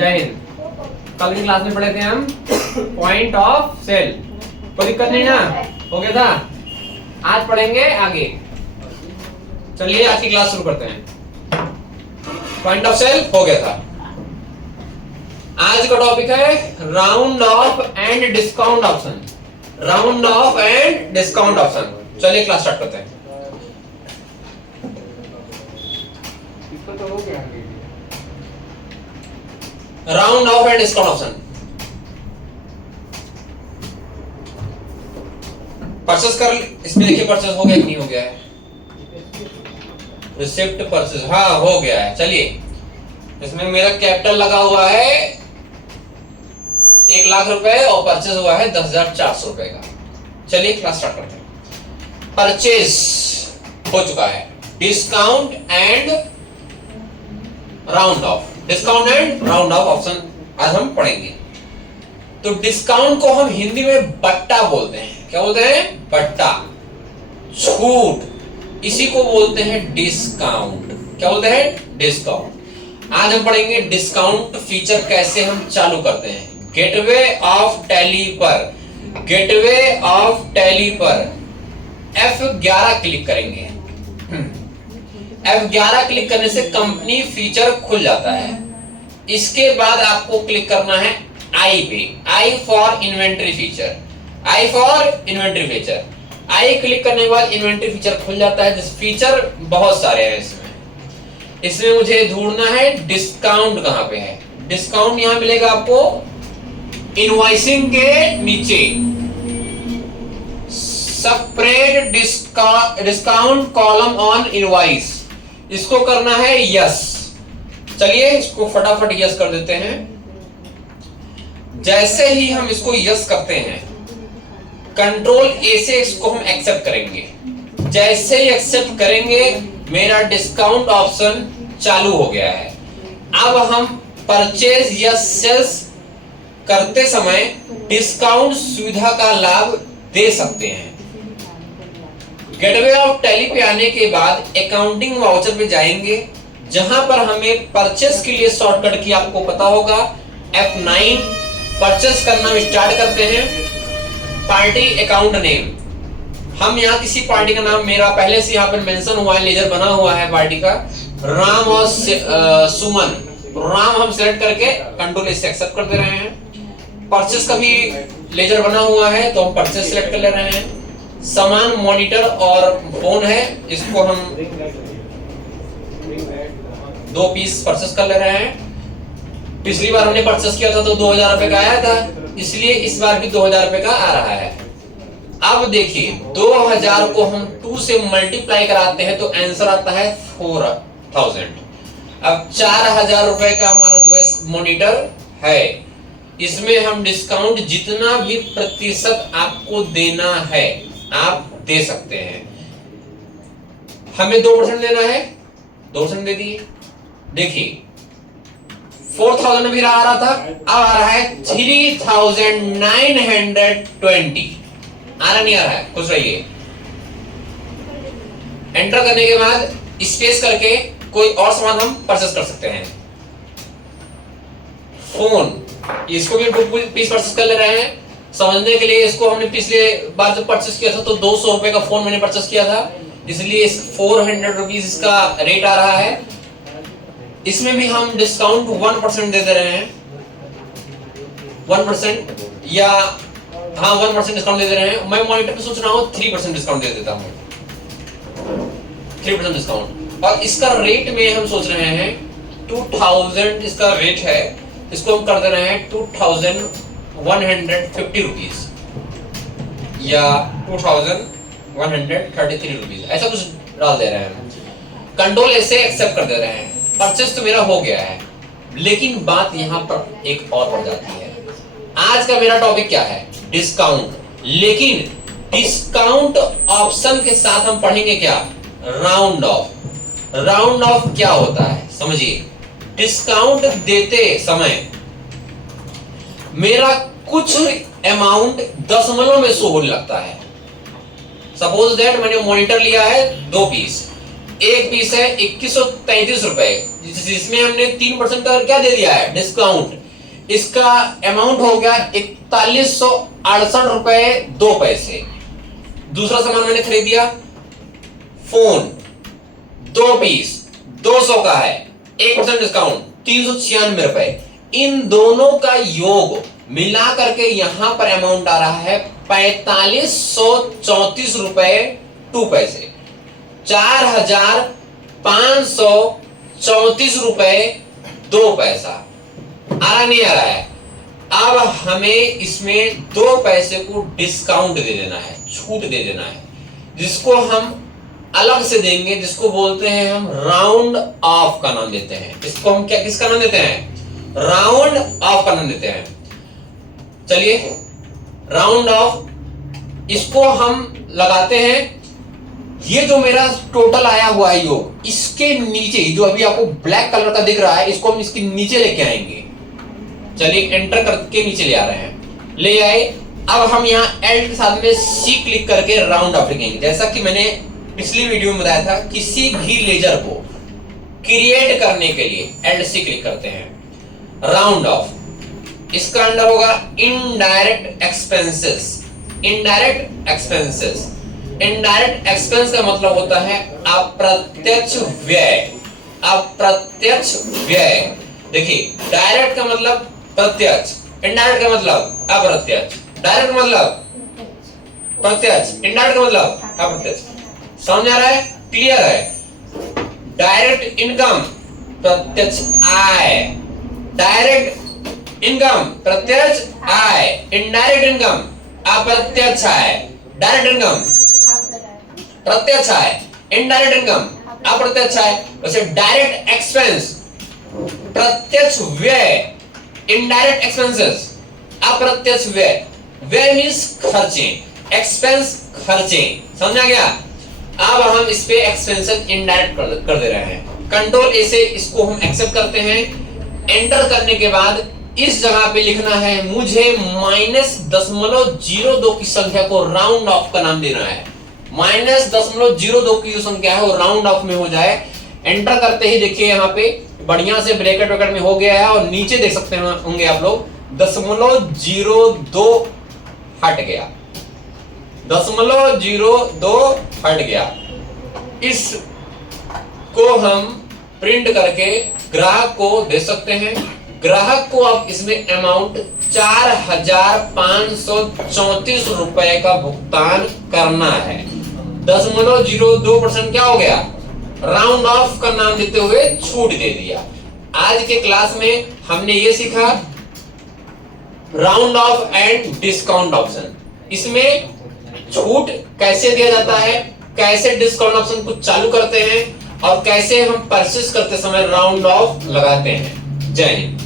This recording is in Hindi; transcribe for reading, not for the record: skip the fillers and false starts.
जय हिंद। कल की क्लास में पढ़े थे हम पॉइंट ऑफ सेल, कोई दिक्कत नहीं ना, हो गया था। आज पढ़ेंगे आगे। चलिए आज की क्लास शुरू करते हैं। पॉइंट ऑफ सेल हो गया था। आज का टॉपिक है round of and discount option. Round of and discount option. चलिए क्लास स्टार्ट करते हैं। इसका तो हो गया। Round of and discount option. Purchase कर, इसमें देखिए परचेस हो गया कि नहीं हो गया है। रिसिप्ट परचेस, हाँ हो गया है। चलिए इसमें मेरा कैपिटल लगा हुआ है 1,00,000 रुपए और परचेस हुआ है 10,400 रुपए का। चलिए क्लास स्टार्ट करते हैं। परचेस हो चुका है। Discount and round of, discount and round of option आज हम पढ़ेंगे। तो डिस्काउंट को हम हिंदी में बट्टा बोलते हैं। क्या बोलते हैं? बट्टा। छूट, इसी को बोलते हैं डिस्काउंट। क्या बोलते हैं? डिस्काउंट। आज हम पढ़ेंगे डिस्काउंट फीचर कैसे हम चालू करते हैं। गेटवे ऑफ टैली पर, गेटवे ऑफ टैली पर F11 क्लिक करेंगे। F11 क्लिक करने से कंपनी फीचर खुल जाता है। इसके बाद आपको क्लिक करना है आई पे, i for inventory feature. I for inventory feature, i click करने के बाद इन्वेंटरी फीचर खुल जाता है। जिस फीचर बहुत सारे हैं इसमें मुझे ढूंढना है डिस्काउंट कहां पे है। डिस्काउंट यहां मिलेगा आपको इनवॉइसिंग के नीचे, separate discount column on invoice. इसको करना है यस। चलिए इसको फटाफट यस कर देते हैं। जैसे ही हम इसको यस करते हैं, कंट्रोल ए से इसको हम एक्सेप्ट करेंगे। जैसे ही एक्सेप्ट करेंगे मेरा डिस्काउंट ऑप्शन चालू हो गया है। अब हम परचेज या सेल्स करते समय डिस्काउंट सुविधा का लाभ दे सकते हैं। गेटवे ऑफ टैली पे आने के बाद अकाउंटिंग वाउचर पे जाएंगे, जहां पर हमें परचेस के लिए शॉर्टकट की आपको पता होगा F9। परचेस करना स्टार्ट करते हैं। पार्टी अकाउंट नेम, हम यहाँ किसी पार्टी का नाम, मेरा पहले से यहाँ पर मेंशन हुआ है, लेजर बना हुआ है पार्टी का, राम और सुमन। राम हम सिलेक्ट करके कंट्रोल से एक्सेप्ट कर दे रहे हैं। परचेस का भी लेजर बना हुआ है तो हम परचेस सिलेक्ट कर ले रहे हैं। सामान मॉनिटर और फोन है, इसको हम 2 पीस परचेस कर ले रहे हैं। पिछली बार हमने परचेस किया था तो 2,000 रुपए का आया था, इसलिए इस बार भी 2,000 रुपए का आ रहा है। अब देखिए 2,000 को हम 2 से मल्टीप्लाई कराते हैं तो आंसर आता है 4,000। अब 4,000 रुपए का हमारा जो है मॉनिटर है, इसमें हम डिस्काउंट जितना भी प्रतिशत आपको देना है आप दे सकते हैं। हमें 2% देना है, 2% दे दिए। देखिए 4,000 भी आ रहा था, अब आ रहा है 3,920। आ रहा नहीं आ रहा है? खुश रहिए। एंटर करने के बाद स्पेस करके कोई और सामान हम परचेस कर सकते हैं। फोन, इसको भी 2 पीस परचेस कर ले रहे हैं। समझने के लिए इसको हमने पिछले बार जब परचेस किया था तो 200 रुपए का फोन मैंने परचेस किया था, इसलिए 400 रुपीज इसका रेट आ रहा है। इसमें भी हम डिस्काउंट 1% दे रहे हैं। 1% या हाँ 1% डिस्काउंट दे रहे हैं। मैं मॉनिटर पे सोच रहा हूँ 3% डिस्काउंट दे देता हूँ। 3% डिस्काउंट, और इसका रेट में हम सोच रहे हैं 2,000 इसका रेट है, इसको हम कर दे रहे हैं 2,150 रुपीज या 2,133 रुपीज, ऐसा कुछ डाल दे रहे हैं। कंट्रोल ऐसे एक्सेप्ट कर दे रहे हैं। परचेस तो मेरा हो गया है, लेकिन बात यहां पर एक और बढ़ जाती है। आज का मेरा टॉपिक क्या है? डिस्काउंट। लेकिन डिस्काउंट ऑप्शन के साथ हम पढ़ेंगे क्या? Round of. राउंड ऑफ क्या होता है समझिए। डिस्काउंट देते समय मेरा कुछ अमाउंट दशमलव में शो होने लगता है। सपोज दैट मैंने मॉनिटर लिया है 2 पीस, एक पीस है 2133 रुपए, जिसमें हमने 3% का क्या दे दिया है, डिस्काउंट। इसका अमाउंट हो गया 4168 रुपए 2 पैसे। दूसरा सामान मैंने खरीद दिया, फोन 2 पीस 200 का है, 1% डिस्काउंट 396 रुपए। इन दोनों का योग मिला करके यहां पर अमाउंट आ रहा है 4534 रुपए 2 पैसे, 4534 रुपए 2 पैसा। आ रहा नहीं आ रहा है? अब हमें इसमें 2 पैसे को डिस्काउंट दे देना है, छूट दे देना है, जिसको हम अलग से देंगे, जिसको बोलते हैं हम राउंड ऑफ का नाम देते हैं। इसको हम क्या, किसका नाम देते हैं, राउंड ऑफ का नाम देते हैं। चलिए राउंड ऑफ, इसको हम लगाते हैं। ये जो मेरा टोटल आया हुआ है योग, इसके नीचे जो अभी आपको ब्लैक कलर का दिख रहा है, इसको हम इसके नीचे लेके आएंगे। चलिए एंटर करके नीचे ले आ रहे हैं, ले आए। अब हम यहाँ एल के साथ में सी क्लिक करके राउंड ऑफ लिखेंगे। जैसा कि मैंने पिछली वीडियो में बताया था, किसी भी लेजर को क्रिएट करने के लिए एल सी क्लिक करते हैं, राउंड ऑफ। इसका अंडर होगा indirect expenses. Indirect expenses, indirect expense का मतलब होता है अप्रत्यक्ष व्यय। अप्रत्यक्ष व्यय, देखिए डायरेक्ट का मतलब प्रत्यक्ष, इनडायरेक्ट का मतलब अप्रत्यक्ष। डायरेक्ट का मतलब प्रत्यक्ष, इनडायरेक्ट का मतलब अप्रत्यक्ष। समझ आ रहा है, क्लियर है? डायरेक्ट इनकम प्रत्यक्ष आय, डायरेक्ट इनकम प्रत्यक्ष आय, इनडायरेक्ट इनकम अप्रत्यक्ष आय। डायरेक्ट इनकम प्रत्यक्ष आय, इनडायरेक्ट इनकम अप्रत्यक्ष आय। वैसे डायरेक्ट एक्सपेंस प्रत्यक्ष व्यय, इनडायरेक्ट एक्सपेंसेस अप्रत्यक्ष व्यय। व्यय मींस खर्चे, एक्सपेंस खर्चे। समझा गया? अब हम इस पे एक्सपेंसेस इनडायरेक्ट कर दे रहे हैं। कंट्रोल ए से इसको हम एक्सेप्ट करते हैं। एंटर करने के बाद इस जगह पे लिखना है, मुझे -0.02 की संख्या को राउंड ऑफ का नाम देना है। -0.02 की जो संख्या है वो राउंड ऑफ में हो जाए। एंटर करते ही देखिए यहाँ पे बढ़िया से ब्रैकेट वैकेट में हो गया है, और नीचे देख सकते होंगे आप लोग 0.02 हट गया, 0.02 हट गया। इस को हम प्रिंट करके ग्राहक को दे सकते हैं। ग्राहक को अब इसमें अमाउंट 4534 रुपए का भुगतान करना है। 0.02% क्या हो गया, राउंड ऑफ का नाम देते हुए छूट दे दिया। आज के क्लास में हमने ये सीखा round of and discount option. इसमें छूट कैसे दिया जाता है, कैसे डिस्काउंट ऑप्शन को चालू करते हैं, और कैसे हम परचेस करते समय राउंड ऑफ लगाते हैं। जय हिंद।